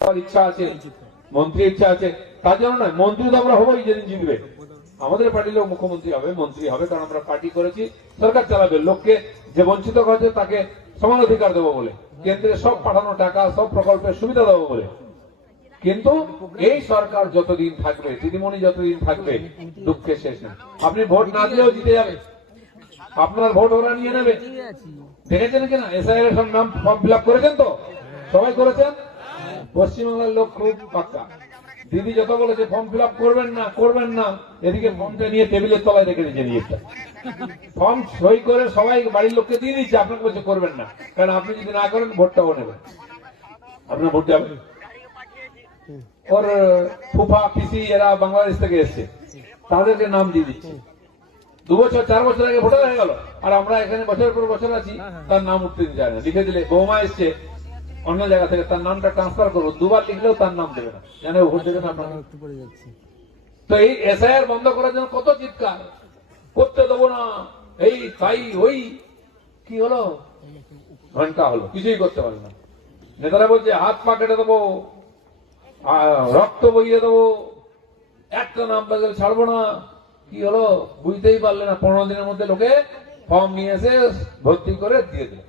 ইচ্ছা আছে, মন্ত্রী ইচ্ছা আছে, তার জন্য নয়। মন্ত্রী তো আমরা হবোই যেদিন জিতবে। আমাদের পার্টির লোক মুখ্যমন্ত্রী হবে, মন্ত্রী হবে, কারণ আমরা পার্টি করেছি, সরকার চালাবে। লোককে যে বঞ্চিত করেছে তাকে সমান অধিকার দেবো বলে, কেন্দ্রে সব পাঠানো টাকা, সব প্রকল্পের সুবিধা দেবো বলে। কিন্তু এই সরকার যতদিন থাকবে, দিদিমণি যতদিন থাকবে, দুঃখের শেষ নেই। আপনি ভোট না দিলেও জিতে যাবে, আপনার ভোট ওরা নিয়ে নেবে। দেখেছেন কিনা এসআইআর সব নাম ফর্ম ফিল আপ করেছেন তো? সবাই করেছেন? পশ্চিমবাংলার লোক খুব পাক্কা। দিদি যত বলেছে ফর্ম ফিল আপ করবেন না, করবেন না, এদিকে ফর্মটা নিয়ে টেবিলের তলায় রেখে দিয়েছে নিজেরটা। ফর্ম সই করে সবাই বাড়ির লোককে দিয়ে দিচ্ছে, আপনাকে বলছে করবেন না, কারণ আপনি যদি না করেন ভোটটাও নেবেন, আপনার ভোট যাবে। ওর ফুফা পিসি এরা বাংলাদেশ থেকে এসছে, তাদেরকে নাম দিয়ে দিচ্ছে। 2 বছর 4 বছর আগে ভোটার হয়ে গেল, আর আমরা এখানে বছরের পর বছর আছি, তার নাম উঠতে যায় না। লিখে দিলে বৌমা এসছে অন্য জায়গা থেকে, তার নামটা ট্রান্সফার করবো, 2 বার লিখলেও তার নাম দেবে না, জানে ভোট দেবে না। তো এই এসআইআর বন্ধ করার জন্য কত চিৎকার, করতে দেবো না, এই তাই ওই কি হলো, ঘন্টা হলো, কিছুই করতে পারে না। নেতারা বলছে হাত পা কেটে দেবো, রক্ত বইয়ে দেবো, একটা নাম বাগেল ছাড়বো না। কি হলো বুঝতেই পারলে না, 15 দিনের মধ্যে লোকে ফর্ম নিয়ে এসে ভর্তি করে দিয়ে দিল।